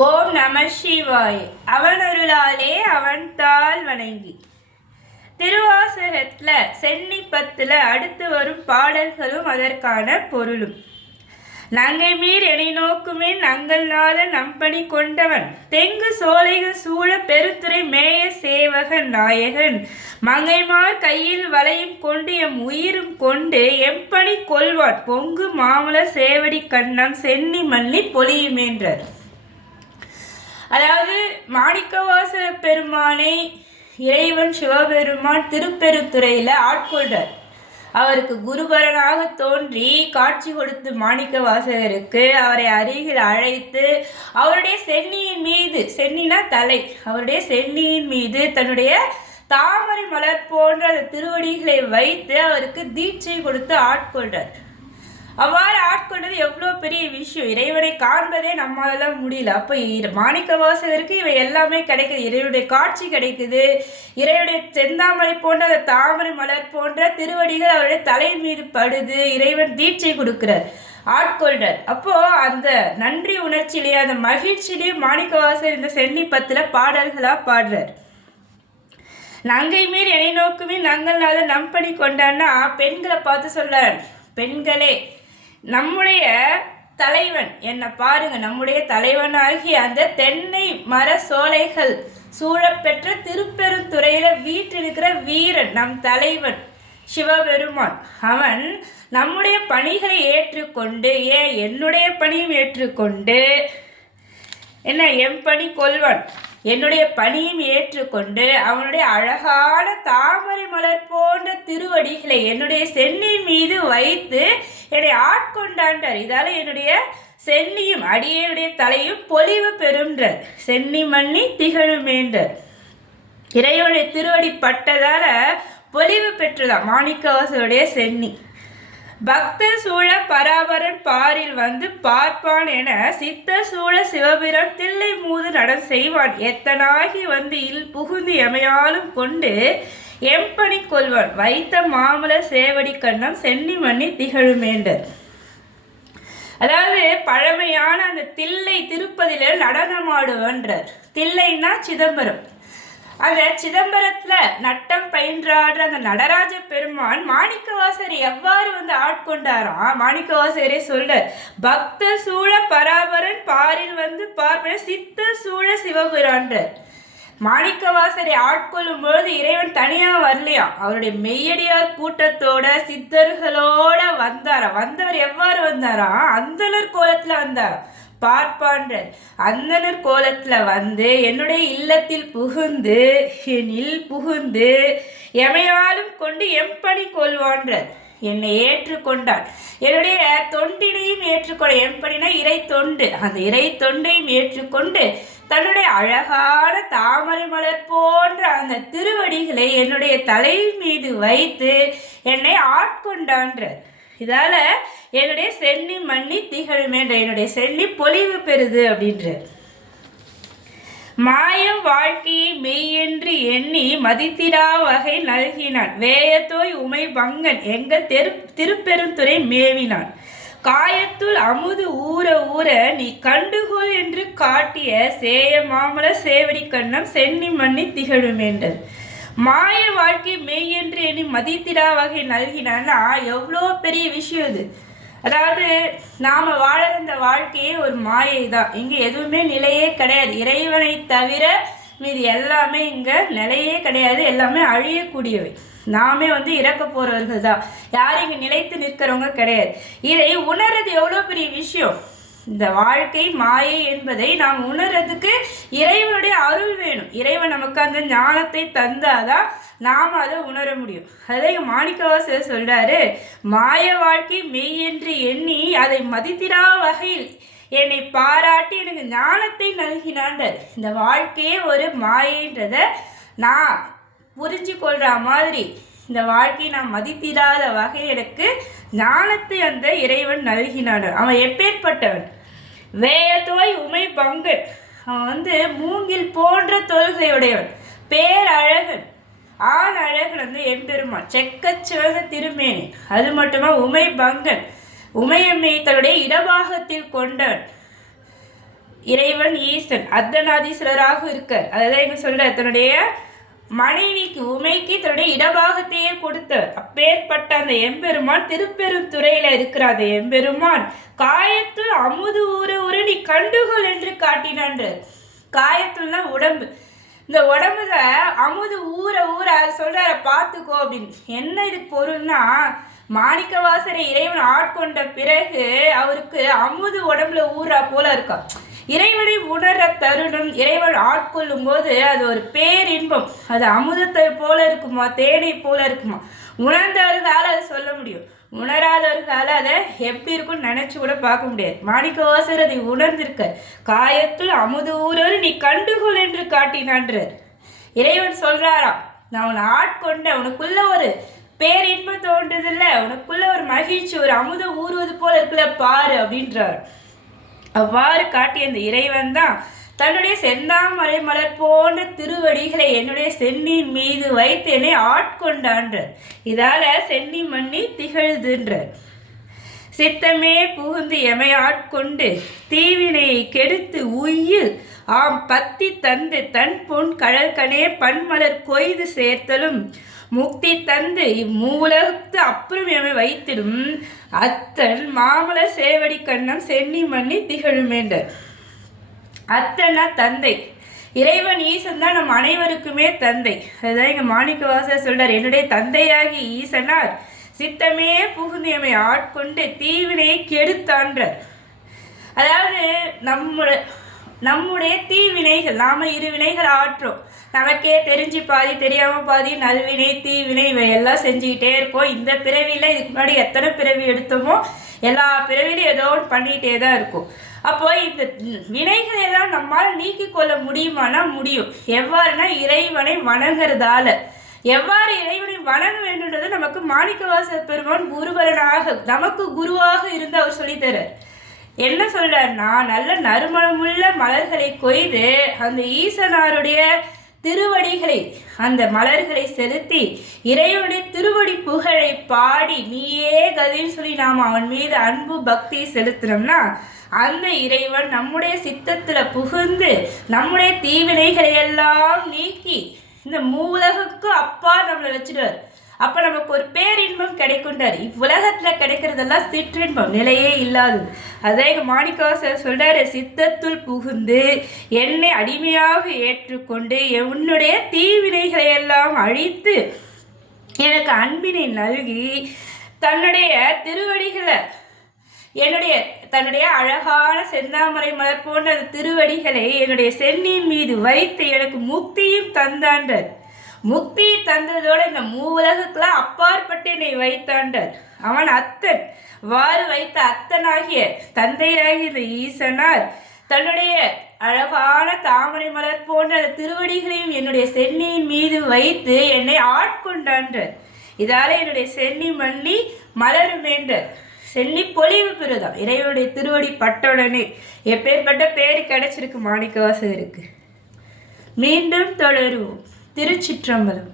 ஓம் நம சிவாய. அவன் அருளாலே அவன் தாள் வணங்கி. திருவாசகத்துல சென்னி 10 அடுத்து வரும் பாடல்களும் அதற்கான பொருளும். நங்கை மீர் எனை நோக்குமே நங்கள் நாதன் நம்பணி கொண்டவன் தெங்கு சோலைகள் சூழ பெருத்துறை மேய சேவகன் நாயகன் மங்கைமார் கையில் வளையும் கொண்டு எம் உயிரும் கொண்டு எம்பணி கொள்வான் பொங்கு மாமலர் சேவடி கண்ணம் சென்னி மல்லி பொலியுமேன்றார். அதாவது மாணிக்கவாசக பெருமானை இறைவன் சிவபெருமான் திருப்பெருத்துறையில் ஆட்கொண்டார். அவருக்கு குருபரனாக தோன்றி காட்சி கொடுத்து மாணிக்கவாசகருக்கு அவரை அருகில் அழைத்து அவருடைய சென்னியின் மீது, சென்னினா தலை, அவருடைய சென்னியின் மீது தன்னுடைய தாமரை மலர் போன்ற அந்த திருவடிகளை வைத்து அவருக்கு தீட்சை கொடுத்து ஆட்கொண்டார். அவ்வாறு ஆட்கொண்டது எவ்வளோ பெரிய விஷயம். இறைவனை காண்பதே நம்மளால முடியல. அப்போ மாணிக்கவாசகருக்கு இவை எல்லாமே கிடைக்குது. இறைவனுடைய காட்சி கிடைக்குது. இறைவனுடைய செந்தாமரை போன்ற அந்த தாமரை மலர் போன்ற திருவடிகள் அவருடைய தலையின் மீது படுது. இறைவன் தீட்சை கொடுக்கிறார், ஆட்கொள்றார். அப்போ அந்த நன்றி உணர்ச்சியிலேயே அந்த மகிழ்ச்சியிலேயே மாணிக்கவாசகர் இந்த சென்னி 10 பாடல்களா பாடுறார். நங்கை மீர் எனை நோக்குமே நங்கள் நாதன் நம்பணி கொண்டான்னா பெண்களை பார்த்து சொல்றார், பெண்களே நம்முடைய தலைவன் என்ன பாருங்க, நம்முடைய தலைவனாகி அந்த தென்னை மர சோலைகள் சூழப்பெற்ற திருப்பெருந்துறையில வீற்றிருக்கிற வீரன் நம் தலைவன் சிவபெருமான். அவன் நம்முடைய பணிகளை ஏற்றுக்கொண்டு, என்னுடைய பணியும் ஏற்றுக்கொண்டு, என்ன எம் பணி கொள்வான், என்னுடைய பணியும் ஏற்றுக்கொண்டு அவனுடைய அழகான தாமரை மலர் போன்ற திருவடிகளை என்னுடைய சென்னி மீது வைத்து என்னை ஆட்கொண்டாண்டார். இதால என்னுடைய சென்னியும் அடியனுடைய தலையும் பொலிவு பெறும்ன்றார். சென்னி மண்ணி திகழுமேன்றார். இறைவனுடைய திருவடி பட்டதால பொலிவு பெற்றதா மாணிக்கவாசகருடைய சென்னி. பக்தர் சூழ பராபரன் பாரில் வந்து பார்ப்பான் என சித்த சூழ சிவபிரான் தில்லை மூது நடம் செய்வான் எத்தனாகி வந்து புகுந்து எமையாலும் கொண்டு எம்பணி கொள்வான் வைத்த மாமலர் சேவடி கண்ணம் சென்னி மண்ணி திகழுமேண்டர். அதாவது பழமையான அந்த தில்லை திருப்பதியில நடனமாடுவன்றார். தில்லைன்னா சிதம்பரம். அந்த சிதம்பரத்துல நட்டம் பயின்றாடுற அந்த நடராஜ பெருமான் மாணிக்கவாசகரை எவ்வாறு வந்து ஆட்கொண்டாராம் மாணிக்கவாசகரே சொல்றார். பக்த சூழ பராபரன் பாரில் வந்து பார்ப்பன சித்த சூழ சிவபிரான்றார். மாணிக்கவாசரை ஆட்கொள்ளும் பொழுது இறைவன் தனியா வரலையா, அவருடைய மெய்யடியார் கூட்டத்தோட சித்தர்களோட வந்தாரா. வந்தவர் எவ்வாறு வந்தாரா, அந்தனர் கோலத்துல வந்தாரா. பார்ப்பான்ற அந்தனர் கோலத்துல வந்து என்னுடைய இல்லத்தில் புகுந்து என் புகுந்து எமையாலும் கொண்டு எம்பணி கொள்வான்ற என்னை ஏற்றுக்கொண்டான். என்னுடைய தொண்டினையும் ஏற்றுக்கொண்ட, எம்பணினா இறை தொண்டு, அந்த இறை தொண்டையும் ஏற்றுக்கொண்டு தன்னுடைய அழகான தாமரை மலர் போன்ற அந்த திருவடிகளை என்னுடைய தலை மீது வைத்து என்னை ஆட்கொண்டான்ற. இதால என்னுடைய சென்னி மண்ணி திகழுமேன்ற, என்னுடைய சென்னி பொலிவு பெறுது அப்படின்ற. மாயம் வாழ்க்கையை மெய்யென்று எண்ணி மதித்திரா வகை நல்கினான் வேயத்தோய் உமை பங்கன் எங்கள் திருப்பெருந்துறை மேவினான் காயத்துள் அமுது ஊற ஊற நீ கண்டுகொள் என்று காட்டிய சேய மாமல சேவடி கண்ணம் சென்னி மண்ணி திகழுமேன்றது. மாய வாழ்க்கை மெய் என்று எண்ணி மதித்திரா வகை நல்கினான்னா எவ்வளோ பெரிய விஷயம் இது. அதாவது நாம் வாழற இந்த வாழ்க்கையே ஒரு மாயை தான். இங்கே எதுவுமே நிலையே கிடையாது. இறைவனை தவிர மீது எல்லாமே இங்கே நிலையே கிடையாது. எல்லாமே அழியக்கூடியவை. நாமே வந்து இறக்க போகிறவர்கள் தான். யாரும் இங்கே நிலைத்து நிற்கிறவங்க கிடையாது. இதை உணர்றது எவ்வளோ பெரிய விஷயம். இந்த வாழ்க்கை மாயை என்பதை நாம் உணர்றதுக்கு இறைவனுடைய அருள் வேணும். இறைவன் நமக்கு அந்த ஞானத்தை தந்தாதான் நாம் அதை உணர முடியும். அதை மாணிக்கவாசகர் சொல்றாரு, மாய வாழ்க்கை மெய் என்று எண்ணி அதை மதித்திரா வகையில் என்னை பாராட்டி எனக்கு ஞானத்தை நல்கினான்றார். இந்த வாழ்க்கையே ஒரு மாயன்றத நான் புரிஞ்சு கொள்ற மாதிரி இந்த வாழ்க்கையை நான் மதித்திராத வகையில் எனக்கு ஞானத்தை அந்த இறைவன் நல்கினான். அவன் எப்பேற்பட்டவன், வேயத்தோய் உமை பங்கன், அவன் வந்து மூங்கில் போன்ற தோள்களையுடையவன், பேரழகன், ஆண் அழகன் வந்து எம்பெருமான், செக்கச்சிவந்த திருமேனி. அது மட்டுமா உமை பங்கன், உமையம்மை தன்னுடைய இடபாகத்தில் கொண்டவன். இறைவன் ஈசன் அர்த்தநாதீஸ்வரராக இருக்கார். அதான் இங்க சொல்ற தன்னுடைய மனைவிக்கு உமைக்கு தன்னுடைய இடபாகத்தையே கொடுத்தார். அப்பேற்பட்ட அந்த எம்பெருமான் திருப்பெருந்துறையில இருக்கிற அந்த எம்பெருமான் காயத்துள் அமுது ஊற நீ கண்டுகொள் என்று காட்டினான். காயத்துள்னா உடம்பு. இந்த உடம்புல அமுது ஊற அது சொல்றார பார்த்துக்கோ அப்படின்னு. என்ன இதுக்கு பொருள்னா, மாணிக்கவாசரை இறைவன் ஆட்கொண்ட பிறகு அவருக்கு அமுது உடம்புல ஊறா போல இருக்கா. இறைவனை உணர்ற தருணம் இறைவன் ஆட்கொள்ளும் போது அது ஒரு பேரின்பம். அது அமுதத்தை போல இருக்குமா, தேனை போல இருக்குமா. உணர்ந்தவர்களால் அதை சொல்ல முடியும், உணராதவர்களால் அதை எப்படி இருக்குன்னு நினைச்சு கூட பார்க்க முடியாது. மாணிக்கவாசர் அதை உணர்ந்திருக்க. காயத்துள் அமுது ஊரரு நீ கண்டுகொள் என்று காட்டினான்றார். இறைவன் சொல்றாராம், நான் உன்னை ஆட்கொண்ட, உனக்குள்ள ஒரு பேரின்பம் தோன்றதில்ல, உனக்குள்ள ஒரு மகிழ்ச்சி, ஒரு அமுத ஊறுவது போல இருக்குல்ல பாரு அப்படின்றார். அவ்வாறு காட்டிய அந்த இறைவன் தான் தன்னுடைய செந்தாமரை மலர் போன்ற திருவடிகளை என்னுடைய சென்னின் மீது வைத்து என்னை ஆட்கொண்டான்றார். இதால சென்னி மண்ணி திகழ்துன்றார். சித்தமே புகுந்து எமை ஆட்கொண்டு தீவினையை கெடுத்து உயில் ஆம் பத்தி தந்து தன் பொன் கடற்கனே பன்மலர் கொய்து சேர்த்தலும் முக்தி தந்து இம்மூலகத்து அப்புறம் எமை வைத்திடும் அத்தன் மாமலர் சேவடி கண்ணம் சென்னி மண்ணி திகழுமேண்டார். அத்தனா தந்தை, இறைவன் ஈசன் தான் நம் அனைவருக்குமே தந்தை. அதுதான் இங்க மாணிக்கவாசர் சொல்றார், என்னுடைய தந்தையாகி ஈசனார் சித்தமே புகுந்து எமை ஆட்கொண்டு தீவினையை கெடுத்தான்றார். அதாவது நம்முடைய தீவினைகள், நாம இரு வினைகள் ஆற்றோம். நமக்கே தெரிஞ்சு பாதி தெரியாமல் பாதி நல்வினை தீவினை இவை எல்லாம் செஞ்சுக்கிட்டே இருக்கோம். இந்த பிறவியில் இதுக்கு முன்னாடி எத்தனை பிறவி எடுத்தோமோ எல்லா பிறவிலையும் ஏதோ ஒன்று பண்ணிகிட்டே தான் இருக்கும். அப்போ இந்த வினைகளை எல்லாம் நம்மால் நீக்கி கொள்ள முடியுமானா முடியும். எவ்வாறுனா இறைவனை வணங்குறதால. எவ்வாறு இறைவனை வணங்க வேண்டும்ன்றது நமக்கு மாணிக்கவாசர் பெருமான் குருவரனாக நமக்கு குருவாக இருந்து அவர் சொல்லித்தரார். என்ன சொல்றாருன்னா, நல்ல நறுமணமுள்ள மலர்களை கொய்து அந்த ஈசனாருடைய திருவடிகளை அந்த மலர்களை செலுத்தி இறைவனுடைய திருவடி புகழை பாடி நீயே கதின்னு சொல்லி நாம் அவன் மீது அன்பு பக்தி செலுத்தினோம்னா அந்த இறைவன் நம்முடைய சித்தத்துல புகுந்து நம்முடைய தீவினைகளை எல்லாம் நீக்கி இந்த மூலகுக்கு அப்பா நம்மளை வச்சுடுவார். அப்போ நமக்கு ஒரு பேரின்பம் கிடைக்குண்டார். இவ்வுலகத்தில் கிடைக்கிறதெல்லாம் சிற்றின்பம், நிலையே இல்லாதது. அதான் எங்கள் மாணிக்கவாசர் சொல்கிறாரு, சித்தத்துள் புகுந்து என்னை அடிமையாக ஏற்றுக்கொண்டு உன்னுடைய தீவினைகளை எல்லாம் அழித்து எனக்கு அன்பினை நல்கி தன்னுடைய திருவடிகளை தன்னுடைய அழகான செந்தாமரை மலர் போன்ற திருவடிகளை என்னுடைய சென்னியின் மீது வைத்து எனக்கு முக்தியும் தந்தாண்டார். முக்தி தந்ததோட இந்த மூவுலகுக்கெல்லாம் அப்பாற்பட்டு என்னை வைத்தாண்டார். அவன் அத்தன். வாறு வைத்த அத்தனாகிய தந்தையாகிய இந்த ஈசனார் தன்னுடைய அழகான தாமரை மலர் போன்ற திருவடிகளையும் என்னுடைய சென்னியின் மீது வைத்து என்னை ஆட்கொண்டான்றார். இதால என்னுடைய சென்னி மண்ணி மலருமேன்றார். சென்னி பொலிவு பெறுதான் இறைவனுடைய திருவடி பட்டவுடனே. எப்பேற்பட்ட பேர் கிடைச்சிருக்கு மாணிக்கவாசகருக்கு. மீண்டும் தொடருவோம். திருச்சிற்றம்பலம்.